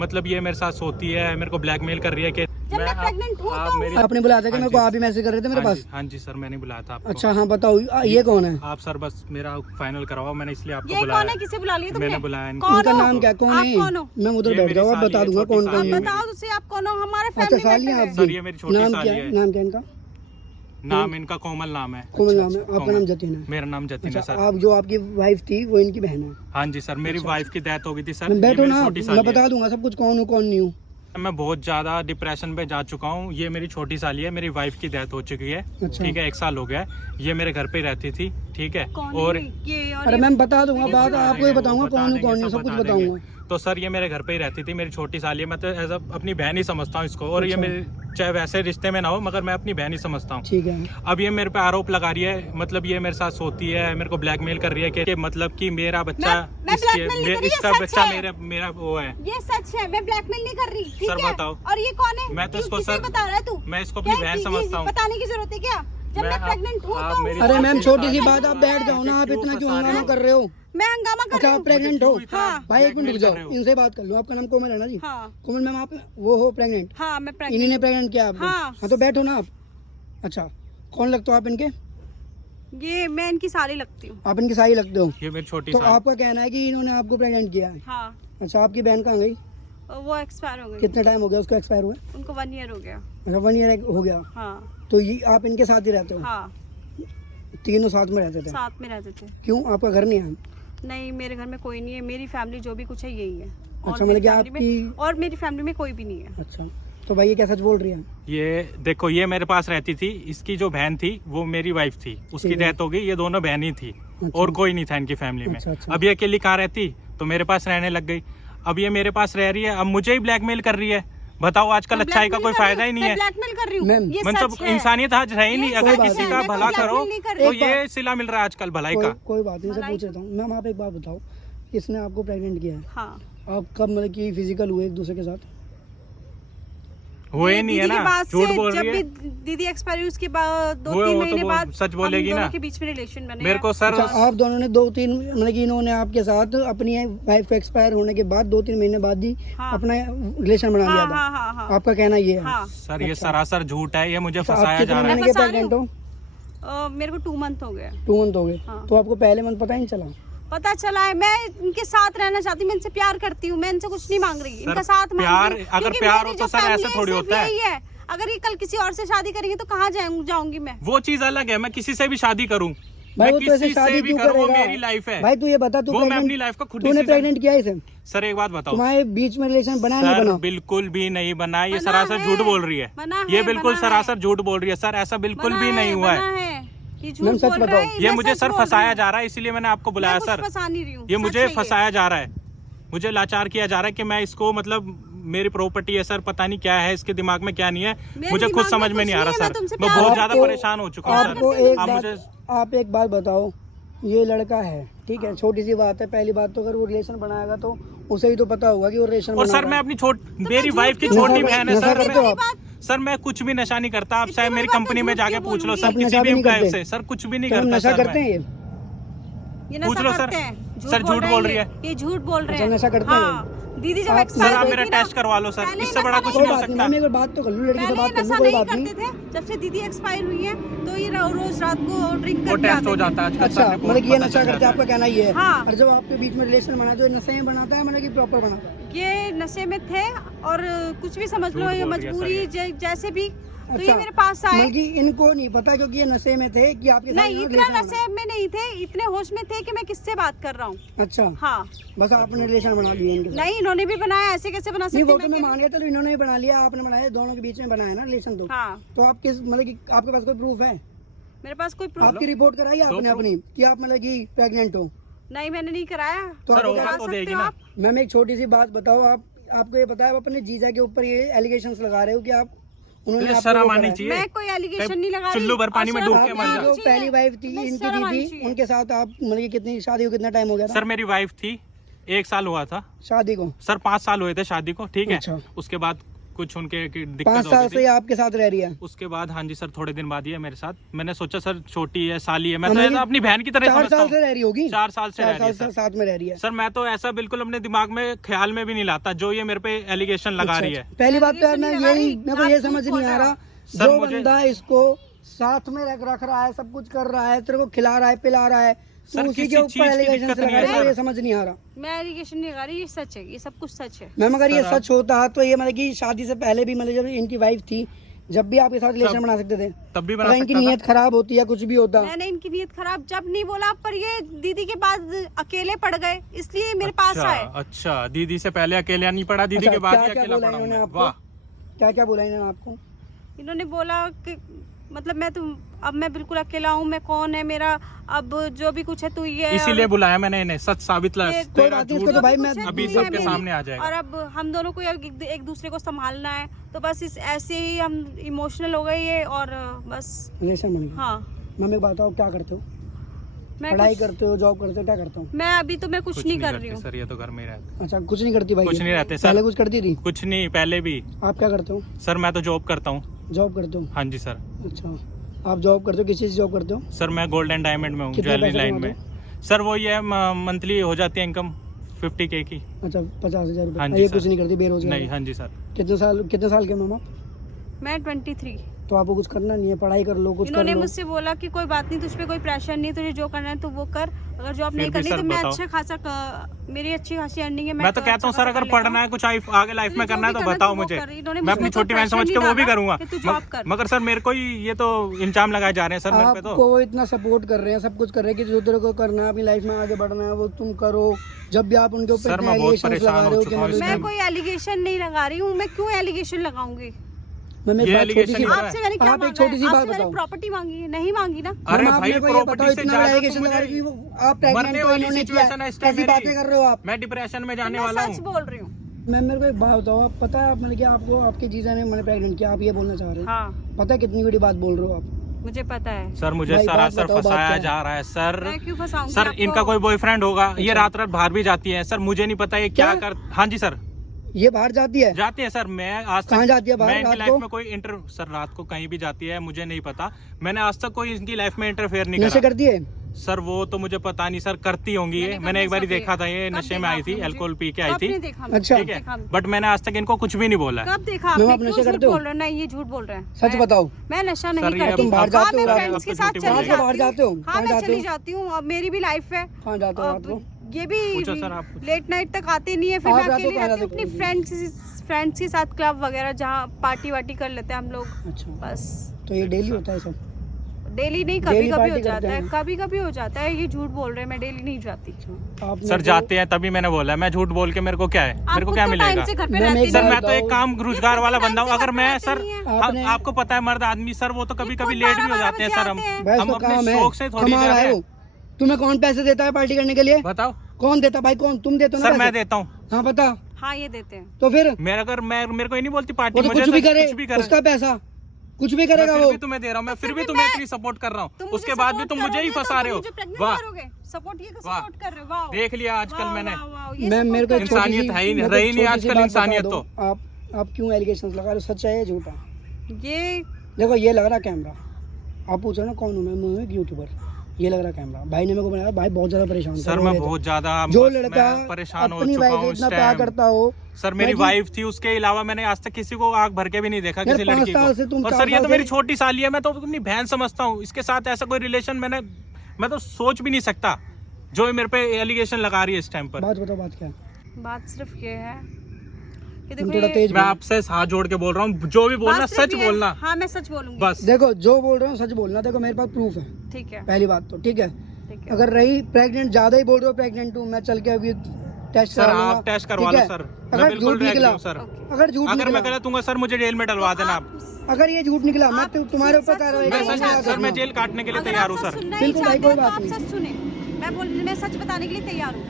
मतलब ये मेरे साथ सोती है, मेरे को ब्लैकमेल कर रही है कि मैं प्रेग्नेंट हूं तो आपने बुलाया था कि मेरे को आप ही मैसेज कर रहे थे मेरे पास? हाँ जी सर, मैंने बुलाया था आपको। अच्छा हाँ बताओ, ये कौन है? आप सर बस मेरा फाइनल करवाओ, मैंने इसलिए आपको ये बुलाया। कौन है? किसे बुला लिया तुमने? मैंने बुलाया इनको। उनका नाम क्या, कौन है? कौन हो? मैं उधर ये बैठ मेरी जाऊँ, आप साली बता है, दूंगा छोटी कौन आप कौन है। बताओ तुझसे, आप कौन हो? हमारे अच्छा फैमिली साली हैं आप सर भी? ये मेरी छोटी नाम साली क्या है। नाम क्या इनका? नाम इनका कोमल नाम है। कोमल नाम है, आपका नाम जतिन है? मेरा नाम जतिन है अच्छा सर। आप जो आपकी वाइफ थी वो इनकी बहन है? हाँ जी सर, मेरी वाइफ की डेथ हो गई थी सर। मैं ये बैठो मेरी ना, छोटी मैं साली बता है। दूंगा सब कुछ, कौन हूँ कौन नहीं हूँ। मैं बहुत ज्यादा डिप्रेशन में जा चुका हूँ। ये मेरी छोटी साली है, मेरी वाइफ की डेथ हो चुकी है। अच्छा। ठीक है, 1 साल हो गया है। ये मेरे घर पे ही रहती थी। ठीक है, और अरे मैम बता दूंगा बात, आपको ही बताऊंगा कौन हूँ कौन नहीं, सब कुछ बताऊंगा। तो सर ये मेरे घर पे ही रहती थी, मेरी छोटी साली है। मैं तो एज अपनी बहन ही समझता हूँ इसको। और ये अच्छा। मेरे चाहे वैसे रिश्ते में ना हो, मगर मैं अपनी बहन ही समझता हूँ। ठीक है। अब ये मेरे पे आरोप लगा रही है, मतलब ये मेरे साथ सोती है, मेरे को ब्लैकमेल कर रही है कि मतलब कि मेरा बच्चा मैं blackmail नहीं कर रही, इसका ये सच बच्चा है। मेरा वो है। ये सच है, मैं ब्लैकमेल नहीं कर रही। ठीक सर है? बताओ। और ये कौन है? मैं तो इसको किसे सर बता रहा है तू? मैं इसको अपनी क्या बहन ये समझता हूँ। बताने की जरूरत है क्या? जब मैं प्रेग्नेंट हूँ आप तो मेरी अरे मैम बात छोटी सी सुनिए। बात, आप बैठ जाओ ना, आप इतना क्यों हंगामा कर रहे हो? मैं हंगामा कर अच्छा रही आप हूँ। प्रेग्नेंट हो? हाँ। भाई एक मिनट रुक Blackmail कर रहे जाओ, हो। इनसे बात कर लो। आपका नाम कोमल है ना जी? हाँ कोमल मैम आप वो हो प्रेग्नेंट? हाँ मैं इन्हीं प्रेग्नेंट। ने प्रेग्नेंट किया आपको? हाँ। हाँ तो बैठो ना आप। अच्छा कौन लगते हो आप इनके? ये मैं इनकी साली लगती हूँ। आप इनकी साली लगते हो? ये मेरी छोटी तो साली। आपका कहना है कि इन्होंने आपको प्रेग्नेंट किया है? हाँ अच्छा आपकी बहन कहाँ गई? वो एक्सपायर हो गई। कितने टाइम हो गया उसको एक्सपायर हुए? उनको 1 ईयर हो गया। अच्छा 1 ईयर हो गया। हाँ तो ये आप इनके साथ ही रहते हो? हाँ तीनों साथ में रहते थे? साथ में रहते थे। क्यों आपका घर नहीं है? नहीं मेरे घर में कोई नहीं है, मेरी फैमिली जो भी कुछ है यही है। और अच्छा, मेरी मतलब कि family में- आपकी- और मेरी फैमिली में कोई भी नहीं है। अच्छा तो भाई ये क्या सच बोल रही है? ये देखो, ये मेरे पास रहती थी। इसकी जो बहन थी वो मेरी वाइफ थी, उसकी ठीक है। डेथ हो गई। ये दोनों बहन ही थी अच्छा। और कोई नहीं था इनकी फैमिली में। अच्छा, अच्छा। अब ये अकेली कहाँ रहती, तो मेरे पास रहने लग गई। अब ये मेरे पास रह रही है, अब मुझे ही ब्लैकमेल कर रही है। बताओ, आजकल मैं अच्छाई का blackmail कोई कर रही फायदा ही हूँ, नहीं मैं है। ब्लैकमेल कर रही हूँ। मैम, ये मतलब सच है। इंसानियत आज है ही नहीं। ये अगर सच किसी है, का मैं कोई भला करो blackmail नहीं कर रही। तो एक ये सिला मिल रहा है आजकल भलाई का। कोई बात नहीं, सब भलाई पूछ लेता हूँ। मैम आप एक बात बताओ, इसने आपको प्रेग्नेंट किया है, हाँ आप कब मतलब कि फिजिकल हुए एक दूसरे के साथ? हुए ये नहीं है दीदी के ना, बाद झूठ से बोल जब रही भी है। दीदी एक्सपायर हुई उसके बाद हुए 2-3 वो तो महीने वो बाद सच बोलेगी हम ना। दोनों के बीच में रिलेशन बने मेरे हैं। को सर अच्छा आप दोनों ने 2-3 मतलब कि इन्होंने आपके साथ अपनी वाइफ को एक्सपायर होने के बाद 2-3 महीने बाद ही हाँ। अपना रिलेशन बना लिया हाँ था? हाँ हाँ हाँ आपका कहना ये है? हाँ। सर ये सरासर झूठ है, ये मुझे अच्छा, आप फंसाया कितने जा रहा महीने है। के फंसा रही प्रेग्नेंट हो? मेरे को 2 मंथ हो गया। 2 मंथ हो गए? हाँ। तो आपको पहले मंथ पता ही नहीं चला? पता चला है, मैं इनके साथ रहना चाहती हूँ, मैं इनसे प्यार करती हूँ, मैं इनसे कुछ नहीं मांग रही, सर, इनका साथ मांग प्यार- रही हूँ। अगर क्योंकि प्यार मेरी हो तो जो सर family ऐसा है, थोड़ी सिर्फ होता है। यही है। अगर ये कल किसी और से शादी करेंगे तो कहाँ जाऊंगी मैं? वो चीज अलग है, मैं किसी से भी शादी करूं, भाई मैं वो तो ऐसे किसी शादी से भी क्यों करूं, वो करेगा? मेरी लाइफ है। भाई तू ये बता, तू वो मैं अपनी लाइफ को खुद तूने decision- प्रेग्नेंट किया इसे? सर एक बात बताओ, तुम्हारे बीच में रिलेशन बना नहीं सर बना? बिल्कुल भी नहीं बना। ये बना सरासर है, झूठ बोल रही है। बना है, ये बिल्कुल बना है। सरासर झूठ बोल रही है सर, ऐसा बिल्कुल बना भी नहीं हुआ है। बना ये झूठ मैम, सच बोल रहा बताओ। है, ये मैं मुझे सच सर बोल रही फंसाया हूँ। जा रहा है, इसीलिए मैंने आपको बुलाया मैं कुछ सर। फंसा नहीं रही हूँ, ये सच मुझे है फंसाया जा रहा है, मुझे लाचार किया जा रहा है कि मैं इसको मतलब मेरी प्रॉपर्टी है सर, पता नहीं क्या है इसके दिमाग में क्या नहीं है, मेरे मुझे खुद दिमाग में समझ में कुछ नहीं आ नहीं रहा है, मैं सर। तुमसे मैं प्यार बहुत करती ज्यादा हूँ। परेशान हो चुका हूँ आपको सर। आप एक बात बताओ, ये लड़का है ठीक है, छोटी सी बात है। पहली बात तो अगर वो रिलेशन बनाएगा तो उसे ही तो पता होगा कि वो रिलेशन और सर मैं अपनी मेरी वाइफ की छोटी बहन है नशा सर। करते हो आप? सर मैं कुछ भी नशा नहीं करता, आप इतनी चाहे मेरी बड़ी बात कंपनी तो में झूठ जाके क्यों पूछ लो बोल सर, रही है? किसी नशा भी भी नहीं एम्प्लॉय करते? से सर, कुछ भी नहीं तो हम करता नशा सर करते मैं। हैं ये? ये पूछ नशा लो सर। करते हैं, झूठ सर, झूठ बोल रही है। ये झूठ बोल रहे अच्छा, हैं। नशा करते हैं? हाँ, दीदी जब आप- एक्सपायर सर आप हुई मेरा थी ना, टेस्ट करवा लो सर, पहले इससे बड़ा नशा कुछ कोई नहीं हो बात नहीं, सकता। मैं एक बात तो कर लूँ, लड़की से पहले बात कर नशा लूँ, कोई नहीं बात नहीं। करते थे। जब से दीदी एक्सपायर हुई है तो ये रोज रात को ड्रिंक वो करके टेस्ट आते हो थे। जाता है आजकल अच्छा सर, मतलब ये पता नशा चल करते जाता हैं, आपका कहना ये है? हाँ। और जब आपके बीच में रिलेशन बना तो ये नशे में बनाता है मतलब कि प्रॉपर बनाता है? ये नशे में थे और कुछ भी समझ लो, झूठ ये बोल रही है सर मजबूरी जैसे भी तो ये अच्छा, मेरे पास आए। मतलब कि इनको नहीं पता क्योंकि ये नशे में थे कि आपके साथ नहीं, इन्होंने इतना relation नशे में नहीं थे, इतने होश में थे कि मैं किससे बात कर रहा हूँ। बनाया। अच्छा हाँ, बस आपने रिलेशन बना लिया इनके साथ? नहीं इन्होंने भी बनाया, ऐसे कैसे बना नहीं सकते वो तो मैं मैं? मान लिया, चलो इन्होंने ही बना लिया, आपने बनाया, दोनों के बीच में बनाया ना रिलेशन। हाँ, तो आप किस मतलब कि आपके पास कोई प्रूफ है? मेरे पास कोई प्रूफ आपकी रिपोर्ट कराई आपने अपनी कि आप मतलब कि प्रेग्नेंट हो? नहीं, मैंने नहीं कराया। तो सर आपको होगा करा तो सकते देगी हो ना। आप? मैम एक छोटी सी बात बताओ, आपको ये पता है आप अपने जीजा के ऊपर ये एलिगेशंस लगा रहे हो कि आप उन्होंने मुझे आपको शर्म वो आनी करा है? चाहिए। मैं कोई एलिगेशन नहीं लगा रही। चुल्लू भर पानी में और डूब शर्म के आनी मर जा। जो चाहिए। पहली वाइफ थी मुझे इनकी शर्म आनी दीदी, चाहिए। उनके साथ आप मतलब कि कितनी शादी को कितना टाइम हो गया था? सर मेरी वाइफ थी, 1 साल हुआ था शादी को सर, 5 साल हुए थे शादी को, ठीक है। अच्छा। उसके बाद कुछ उनके की 5 दिक्कत हो साल गई से थी। ये आपके साथ रह रही है? उसके बाद हाँ जी सर, थोड़े दिन बाद ये मेरे साथ, मैंने सोचा सर छोटी है, साली है, मैं तो हमारी ऐसा अपनी बहन की तरह 4 समझता साल हूँ। से रह रही होगी। 4 साल से रह 4 रही है साल से सर। साथ में रह रही है। सर मैं तो ऐसा बिल्कुल अपने दिमाग में ख्याल में भी नहीं लाता जो ये मेरे पे एलिगेशन लगा अच्छा, रही है। पहली बात तो यार मैं Allegation यही, नहीं लगा मेरे को रही, ये आप समझ झूठ नहीं आ बोल रहा, सर जो मुझे- बंदा इसको साथ में रख रहा है, सब कुछ कर रहा है, तेरे को खिला रहा है, पिला रहा है, सर, तो उसी किसी के चीज ऊपर की एलिगेशन दिक्कत लगा नहीं है, रहा है, सर। ये समझ नहीं आ रहा। मैं एलिगेशन नहीं लगा रही, ये सच है, ये सब कुछ सच है। मैम अगर ये सर, सच होता तो ये मतलब कि शादी से पहले भी, मतलब जब इनकी वाइफ थी, जब भी आपके साथ रिलेशन तब- बना सकते थे। तब भी बना अगर इनकी सकता था। नीयत खराब होती है, कुछ भी होता। मैंने इनकी नीयत खराब जब नहीं बोला, पर ये दीदी के बाद अकेले पड़ गए, इसलिए मेरे पास आए। अच्छा, दीदी से पहले अकेला नहीं पड़ा, दीदी अच्छा, के बाद ही क्या अकेला बोला पड़ा हूं इन्होंने मैं। आपको? वाह, क्या क्या बोला इन्होंने आपको? इन्होंने बोला कि मतलब अब मैं बिल्कुल अकेला हूँ, मैं कौन है मेरा, अब जो भी कुछ है तू ये है, इसीलिए और बुलाया मैंने इन्हें, सच साबित ला, ये- कोई तेरा बात नहीं, झूठ इसको तो भाई मैं अभी तू ही है सबके मेरी, सामने आ जाएगा। और अब हम दोनों को एक दूसरे को संभालना है, तो बस इस ऐसे ही हम इमोशनल हो गए ये, और बस रिलेशन बन गया। हाँ। मम्मी को बताओ क्या करते हो? मैं पढ़ाई कुछ- करते हो, जॉब करते हो, क्या करते हो? मैं अभी तो मैं कुछ नहीं कर रही करते हूँ। सर, ये तो घर में ही रहते। अच्छा, कुछ नहीं करती भाई? कुछ ये? नहीं रहते सर। पहले कुछ करती थी? कुछ नहीं, पहले भी। आप क्या करते हो? सर मैं तो जॉब करता हूँ। जॉब करते हो? हाँ जी सर। अच्छा, आप जॉब करते हो, किस चीज़ जॉब करते हो? सर मैं गोल्ड एंड डायमंड में हूँ, कितने ज्वेलरी पैसे लाइन कमाते में। सर वो ये मंथली हो जाती है इनकम 50K की। अच्छा, 50,000 हाँ रुपये। जी ये सर। कुछ नहीं करती, बेरोजगार नहीं, हो? हाँ जी सर। कितने साल के मैम आप? मैं 23। तो आपको कुछ करना नहीं है, पढ़ाई कर लो, कुछ कर इन्होंने लो। मुझसे बोला कि कोई बात नहीं, तुझ पे कोई प्रेशर नहीं, तुझे जो करना है तो वो कर, अगर जॉब फिर नहीं भी करनी सर तो मैं बताओ। अच्छा खासा मेरी अच्छी खासी अर्निंग है। मैं तो कहता हूँ सर, अगर पढ़ना है कुछ आगे लाइफ में करना है तो बताओ मुझे, मैं अपनी छोटी बहन समझ के वो भी करूंगा। मगर सर मेरे को ही ये तो इल्जाम लगाए जा रहे हैं सर मेरे पे। तो आपको वो इतना सपोर्ट कर रहे हैं, सब कुछ कर रहे हैं कि जो तेरे को करना है, अपनी लाइफ में आगे बढ़ना है, वो तुम करो। जब भी आप उनके ऊपर सर, इतने मैं बहुत allegations परेशान लगा रहे हो हो चुका कि हूँ मतलब- मैं कोई एलिगेशन नहीं लगा रही हूँ, मैं क्यों एलिगेशन लगाऊंगी? मैं ये एक छोटी सी allegation बात- आपसे मैंने क्या आप एक मांगा छोटी है? सी बात आपसे मैंने बताओ। प्रॉपर्टी मांगी है? नहीं मांगी ना। अरे मैम, आप भाई मेरे को ये बताओ, प्रॉपर्टी से इतना ज्यादा तो allegation लगा रहे मुझे हो कि आप pregnant मरने हो, वाली इन्होंने किया। सिचुएशन है इस टाइम कैसी मेरी। बातें कर रहे हो आप? मैं डिप्रेशन में तो जाने मैं वाला सच हूँ। बोल रही हूँ। मैम मेरे को एक बात बताओ, आप पता है आप मतलब कि आपको आपके जीजा ने मैंने प्रेग्नेंट किया, आप ये बोलना चाह रहे हैं? हाँ, पता है कितनी बड़ी बात बोल रहे हो आप? मुझे पता है। सर मुझे भाई, बात सरासर बताओ, बात फंसाया क्या है? जा रहा है सर। मैं क्यों फंसाऊंगी सर आपको? इनका कोई बॉयफ्रेंड होगा, ये रात रात बाहर भी जाती है। सर मुझे नहीं पता ये क्या क्या? कर। हाँ जी सर, ये बाहर जाती है? जाती है सर। मैं आज कहाँ तक जाती है बाहर मैं इनकी रात लाइफ को? में कोई सर रात को कहीं भी जाती है, मुझे नहीं पता। मैंने आज तक कोई इनकी लाइफ में इंटरफेयर नहीं नशे करा। करती है? सर वो तो मुझे पता नहीं सर, करती होंगी ये। मैंने एक बार देखा था, ये नशे में आई थी, अल्कोहल पी के आई थी। अच्छा। ठीक है, बट मैंने आज तक इनको कुछ भी नहीं बोला है। कब देखा मैम, आपने? आप क्यों नशे झूठ करते हो? बोल रहे हो? नहीं, ये झूठ बोल रहे हैं। सच बताओ। मैं नशा सर, नहीं ये करती। तुम बाहर हाँ, जाते हो मैं रात फ्रेंड्स को? के साथ झूठी चली बोल रहे हो। बाहर जाती जाते हो? हूँ। हाँ, कहाँ मैं जाते चली हो? जाती हूँ, अब मेरी भी लाइफ है। कहाँ जाते हो रात को? ये भी पूछो सर आप। लेट नाइट तक आते नहीं है, फिर आप मैं रात को अकेली कहाँ रहती हूँ जाते अपनी हो? फ्रेंड्स के साथ, क्लब वगैरह जहाँ पार्टी वार्टी कर लेते हैं हम लोग। अच्छा, बस तो ये डेली होता है सब? डेली नहीं, कभी Daily कभी हो party जाता करते है, हैं। कभी कभी हो जाता है। ये झूठ बोल रहे हैं, मैं डेली नहीं जाती। आपने सर तो- जाते हैं तभी मैंने बोला है। मैं झूठ बोल के मेरे को क्या है, मेरे को क्या आप मिलेगा? टाइम से घर पे मैम, रहते एक सर नहीं। मैं तो एक काम रोजगार वाला बंदा हूँ। अगर मैं सर आपने- आपको पता है मर्द आदमी सर वो तो कभी कभी खुद लेट भी हो 12 जाते हैं सर। हम बजे आते हैं। भाई हम उसका काम अपने है, शौक से थोड़ी कमा जा रहा रहे है हैं। वो। तुम्हें कौन पैसे देता है पार्टी करने के लिए? बताओ कौन देता भाई? कौन? तुम देते हो ना सर, मैं पैसे? देता हूँ। हाँ बता। हाँ, ये देते हैं। तो फिर मेरे अगर मेरे को ये नहीं बोलती पार्टी, वो तो मुझे कुछ भी करे, कुछ भी करे। उसका पैसा कुछ भी करेगा मैं वो। फिर भी तुम्हें दे रहा हूँ, मैं फिर भी तुम्हें इतनी सपोर्ट कर रहा हूँ, उसके बाद भी तुम मुझे ही फंसा रहे हो। वाह, सपोर्ट ये वाह। सपोर्ट कर रहे हो। वाह, देख लिया आजकल वाह, मैंने। वाह, वाह, ये मैम support मेरे को कर एक रहे हो। छोटी सी- इंसानियत है ही नहीं, मेरे को रही एक नहीं छोटी सी आजकल बात बता इंसानियत दो। तो। आप क्यों एलिगेशंस लगा रहे हो? सच है या झूठा? ये देखो ये लग रहा कैमरा, आप पूछो ना कौन हूँ मैं हूँ एक यूट्यूबर। ये लग रहा कैमरा, भाई ने मेरे को बनाया। भाई बहुत ज्यादा परेशान था, सर रो मैं रहे थे। बहुत ज्यादा जो बस लड़का मैं परेशान हो अपनी चुका वाइफ हूँ से इस इतना प्यार टाइम। करता हो। सर मेरी मैं जी- वाइफ थी, उसके अलावा मैंने आज तक किसी को आग भर के भी नहीं देखा, यार, किसी 5 लड़की साल से तुम को। और 4 सर ये साल तो से- मेरी छोटी साली है, मैं तो अपनी बहन समझता हूँ। इसके साथ ऐसा कोई रिलेशन मैं तो सोच भी नहीं सकता, जो ये मेरे पे एलिगेशन लगा रही है इस टाइम पर। बात बताओ, बात क्या है? बात सिर्फ ये है कि तुम देखो थोड़ा ये तेज मैं बोलो। आपसे हाथ जोड़ के बोल रहा हूँ, जो भी बोलना बात सिर्फ सच ये है। बोलना हाँ, मैं सच बोलूंगी। बस। देखो जो बोल रहा हूँ सच बोलना। देखो मेरे पास प्रूफ है, ठीक है, पहली बात तो ठीक है। ठीक है। अगर रही प्रेग्नेंट, ज्यादा ही बोल रहे हो प्रेग्नेंट हूँ, मैं चल के अभी टेस्ट सर आप टेस्ट करवा लो सर, मैं अगर बिल्कुल झूठ रेडी निकला, हूँ सर। अगर झूठ अगर मैं निकला, गलत हूँ सर मुझे जेल में डलवा देना आप। अगर ये झूठ निकला, मैं तुम्हारे ऊपर कार्रवाई मैं करूंगा। सच सर, मैं जेल काटने के लिए अगर तैयार आप हूँ सच सर। सुनना ही बिल्कुल भाई, चाहते कोई हो तो बात आप नहीं। सच सुने। मैं सच बताने के लिए तैयार हूँ।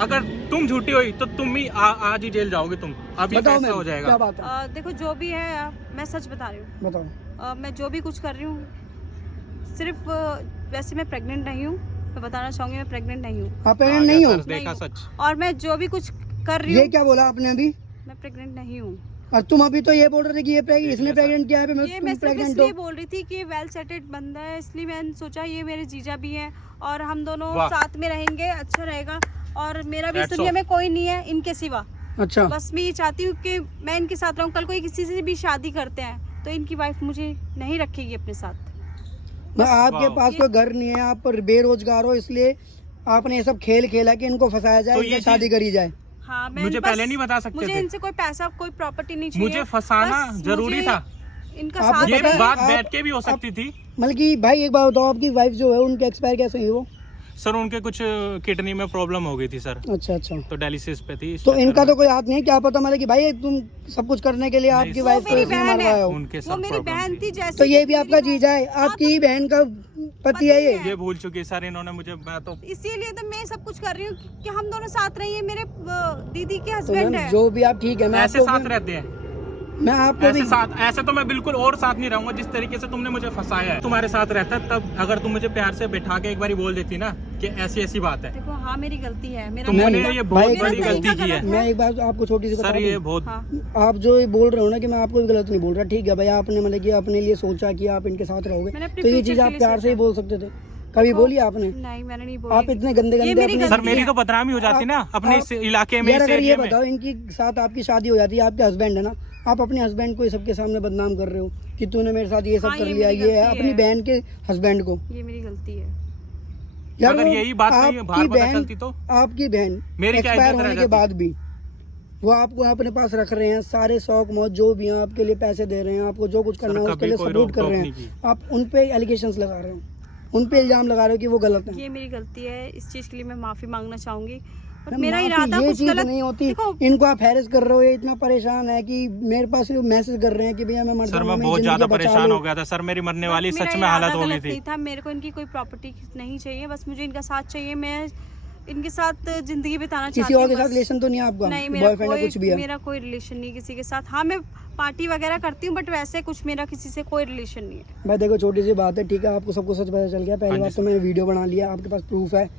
अगर तुम झूठी हुई तो तुम ही आज ही जेल जाओगे तुम। अभी बताओ फैसला मैम, हो क्या जाएगा। बात है? देखो जो भी है, मैं सच बता रही हूँ। बताओ। मैं जो भी कुछ कर रही हूँ, सिर्फ वैसे मैं प्रेग्नेंट नहीं हूँ। मैं बताना चाहूँगी मैं प्रेग्नेंट नहीं हूँ। आप प्रेग्नेंट नहीं हो? सर, देखा नहीं सच। और मैं जो भी कुछ कर रही ये हूँ, क्या बोला आपने अभी? मैं प्रेग्नेंट नहीं हूँ। और तुम अभी तो ये बोल रहे थे कि ये इसने प्रेग्नेंट किया है, ये मैं सिर्फ प्रेग्नेंट इसलिए हो। बोल रही थी कि वेल सेटेड बंदा है, इसलिए मैंने सोचा ये मेरे जीजा भी हैं और हम दोनों वाह। साथ में रहेंगे, अच्छा रहेगा। और मेरा भी इस That's दुनिया all. में कोई नहीं है इनके सिवा। अच्छा, बस मैं ये चाहती हूँ कि मैं इनके साथ रहूँ। कल कोई किसी से भी शादी करते हैं तो इनकी वाइफ मुझे नहीं रखेगी अपने साथ। मैं आपके वाह। पास कोई घर नहीं है, आप बेरोजगार हो, इसलिए आपने ये सब खेल खेला कि इनको फंसाया जाए, तो इनसे ये शादी करी जाए। हाँ, मैं मुझे बस- पहले नहीं बता सकते मुझे थे। इनसे कोई पैसा कोई प्रॉपर्टी नहीं चाहिए। मुझे फंसाना बस जरूरी मुझे था। इनका आपको साथ ये पता है, बात आप- बैठ के भी हो सकती थी। मतलब कि भाई एक बात बताओ, आपकी वाइफ जो है उनके एक्सपायर कैसे हुई वो? सर उनके कुछ किडनी में प्रॉब्लम हो गई थी सर, अच्छा अच्छा, तो डायलिसिस पे थी। इस तो चक्कर इनका में तो कोई हाथ नहीं है, क्या पता मतलब कि भाई तुम सब कुछ करने के लिए नहीं, आपकी वो वाइफ को मेरी इसने बहन मरवाया हो। उनके वो साथ मेरी प्रॉब्लम बहन थी। थी जैसे तो ये कि भी आपका मेरी जीजा है, आपकी ही बहन का पति है ये। ये भूल चुकी है सर इन्होंने मुझे। मैं तो इसीलिए तो मैं सब कुछ कर रही हूँ कि हम दोनों साथ रहिए। मेरे दीदी के तो हस्बैंड मैम है। जो भी आप ठीक है, मैं ऐसे आपको साथ रहते हैं, मैं आपको भी ऐसे साथ, ऐसे तो मैं बिल्कुल और साथ नहीं रहूंगा जिस तरीके से तुमने मुझे फंसाया है। तुम्हारे साथ रहता तब अगर तुम मुझे प्यार से बैठा के एक बारी बोल देती ना कि ऐसी ऐसी बात है। देखो हाँ मेरी गलती है। मेरा तुमने तरीका- ये भाई, बहुत बड़ी मेरा गलती तरीका की है गलत मैं एक बात आपको छोटी सी बता सर। ये दूं। बहुत हाँ। आप जो ये बोल रहे हो ना कि मैं आपको भी गलत नहीं बोल रहा, ठीक है भाई, आपने मतलब कि अपने लिए सोचा कि आप इनके साथ रहोगे, मैंने अपने तो ये future चीज के आप लिए प्यार से ही सोचा। बोल सकते थे। कभी बोली आपने? नहीं मैंने नहीं आप बोली। इतने गंदे ये गंदे मेरी अपने सर गलती मेरी है। तो बदनामी हो जाती ना अपने इस इलाके में, यार इस अगर ये एरिया में। बताओ, इनकी साथ आपकी शादी हो जाती है, आपके हस्बैंड है ना, आप अपने हस्बैंड को सबके सामने बदनाम कर रहे हो कि तूने मेरे साथ ये सब हाँ, कर ये लिया, मेरी ये है गलती अपनी है। बहन के हस्बैंड को। ये मेरी गलती है। यार अगर वो यही बात नहीं आपकी बाहर पता बहन- चलती तो आपकी बहन मेरी क्या एक्सपायर इज्जत रह होने के जाती? बाद भी वो आपको अपने पास रख रहे हैं, सारे शौक मौज जो भी हैं आपके लिए पैसे दे रहे हैं, आपको जो कुछ करना है उसके कभी लिए कोई सपोर्ट कर रोक-टोक रहे नहीं हैं, की। आप उन पे एलिगेशंस लगा रहे हो, उन पे इल्जाम लगा रहे हो कि वो गलत है। ये मेरी गलती है। इस चीज के लिए मैं माफी मांगना चाहूंगी। और मैम, मेरा माफी इरादा ये कुछ चीज गलत नहीं होती। देखो इनको आप हैरेस कर रहे हो, ये इतना परेशान है कि मेरे पास मैसेज कर रहे हैं कि भैया मैं मर सर जाऊंगा, मैं मेरी बहुत जिंदगी ज्यादा बचा परेशान लो। हो गया था सर, मेरी मरने वाली मेरा सच में इरादा हालत हो गई गलत थी। नहीं था। मेरे को इनकी कोई प्रॉपर्टी नहीं चाहिए, बस मुझे इनका साथ चाहिए। मैं इनके साथ जिंदगी बिताना चाहती किसी हूँ। और के बस। साथ रिलेशन तो नहीं है आपका? नहीं मेरा बॉयफ्रेंड है कुछ भी है? मेरा कोई रिलेशन नहीं किसी के साथ। हाँ मैं पार्टी वगैरह करती हूँ बट वैसे कुछ मेरा किसी से कोई रिलेशन नहीं है। भाई देखो छोटी सी बात है, ठीक है, आपको सबको सच पता चल गया। पहली हाँ बात जी तो मैंने वीडियो बना लिया, आपके पास प्रूफ है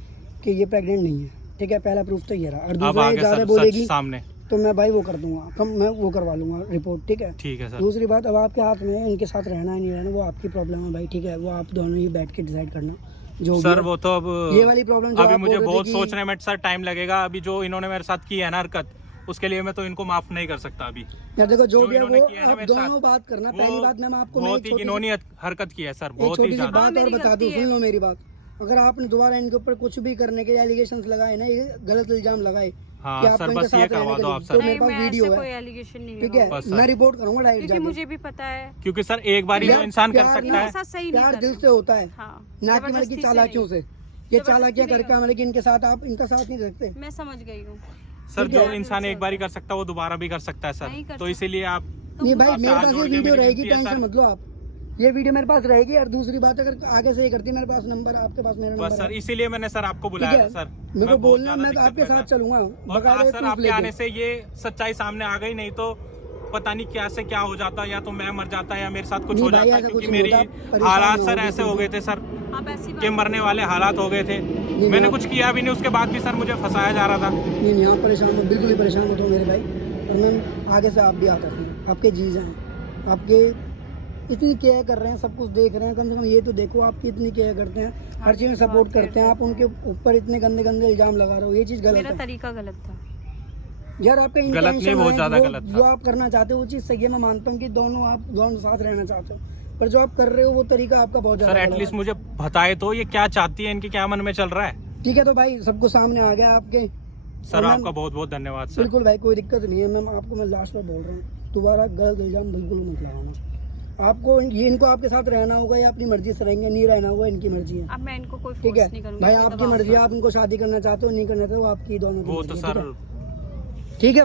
कि ये प्रेग्नेंट नहीं है, ठीक है, पहला प्रूफ तो ये रहा। और अब दूसरा ये आगे ज्यादा सर बोलेगी सच सामने। तो मैं भाई वो कर दूंगा, कम मैं वो करवा लूंगा रिपोर्ट, ठीक है। ठीक है सर। दूसरी बात, अब आपके हाथ में है इनके साथ रहना है नहीं रहना, वो आपकी प्रॉब्लम है भाई, ठीक है, वो आप दोनों ही बैठ के डिसाइड करना जो सर भी वो तो अब है। ये वाली प्रॉब्लम जो अभी आप मुझे बोल रहे थे बहुत कि- सोचने में सर टाइम लगेगा। अभी जो इन्होंने मेरे साथ की है ना हरकत, उसके लिए मैं तो इनको माफ नहीं कर सकता अभी। यार देखो जो जो भी है इन्होंने वो किया है ना आप मेरे साथ, दोनों बात करना। वो पहली बात मैं आपको बहुत ही घिनौनी हरकत की है सर, एक बहुत ही छोटी सी ज्यादा। बात और मेरी बता दूं, गलती है। सुन लो मेरी बात। अगर आपने दोबारा इनके ऊपर कुछ भी करने के एलिगेशंस लगाए ना, ये गलत इल्जाम लगाए हाँ कि सर, आपको इनके बस साथ ये रहने करवा के दो लिए, आप तो सर। मेरे नहीं पास मैं वीडियो ऐसे है, कोई एलिगेशन नहीं ठीक लगाऊंगी। बस है, सर। मैं रिपोर्ट करूंगा डायरेक्ट क्योंकि जाके। मुझे भी पता है। क्योंकि सर एक बार ही यार, जो इंसान कर प्यार सकता मेरे है। साथ सही नहीं प्यार कर दिल रही। से होता है, हाँ ना कि मतलब जबरदस्ती की से चालाकियों नहीं। से। ये जबरदस्ती चालाकियां नहीं करके मतलब कि इनके साथ आप इनका साथ नहीं रखते। मैं समझ गई हूँ। सर ठीक जो है। इंसान एक बार ही कर सकता है वो दोबारा भी कर सकता है सर, नहीं कर तो इसीलिए आप नहीं भाई, आपसे मेरे हाथ पास जोड़ ये के वीडियो मेरी रहेगी, विनती है टेंशन सर। मत लो आप, ये वीडियो मेरे पास रहेगी। और दूसरी बात, अगर आगे से ये करती है, मेरे पास नंबर, आपके पास मेरा बस नंबर सर है, इसीलिए मैंने सर आपको ठीक बुलाया था है। सर। मेरे को बहुत बोलना, ज्यादा मैं दिक्कत आपके में साथ था। चलूंगा और बकायदे आज सर proof आपके लेके। आने से ये सच्चाई सामने आ गई, नहीं तो पता नहीं क्या से क्या हो जाता, या तो मैं मर जाता या मेरे साथ कुछ नहीं हो भाई, जाता, ऐसा क्योंकि कुछ नहीं मेरी होता, आप परेशान हालात ना सर हो ऐसे हो गए थे सर आप ऐसी कि बात मरने वाले हालात हो गए थे। नहीं, मैंने आप- कुछ किया भी नहीं, उसके बाद भी सर मुझे फंसाया जा रहा था। नहीं नहीं, आप परेशान मत, बिल्कुल ही परेशान मत हो मेरे भाई। और मैं आगे से आप भी आता हूँ, आपके जीजा हैं, आपके इतनी केयर कर रहे हैं, सब कुछ देख रहे हैं, कम से कम ये तो देखो आपकी इतनी केयर करते हैं, हर चीज़ में सपोर्ट करते हैं, आप उनके ऊपर इतने गंदे गंदे इल्जाम लगा रहे हो, ये चीज़ गलत मेरा है तरीका गलत था। यार। आपका गलत नहीं, इंटेंशन बहुत है, ज्यादा जो- गलत था। जो आप करना चाहते हो वो चीज़ सही है, मैं मानता हूँ कि आप दोनों साथ रहना चाहते हो, पर जो आप कर रहे हो वो तरीका आपका बहुत सर ज़्यादा गलत एटलीस्ट है। मुझे बताए तो ये क्या चाहती है, इनके क्या मन में चल रहा है। ठीक है, तो भाई सबको सामने आ गया आपके। सर और मैं- आपका बहुत बहुत धन्यवाद सर। बिल्कुल भाई, कोई दिक्कत नहीं है। मैं आपको मैं लास्ट में बोल रहा हूँ, दोबारा गलत इल्जाम बिल्कुल मत लगाना। आपको ये इनको आपके साथ रहना होगा या अपनी मर्जी से रहेंगे, नहीं रहना होगा इनकी मर्जी है, अब मैं इनको कोई ठीक फोर्स नहीं है करूंगी। भाई, कोई आपकी दबाव मर्जी है, नहीं। आप इनको शादी करना चाहते हो नहीं करना चाहते हो, आपकी दोनों की वो मर्जी तो है, सर ठीक है।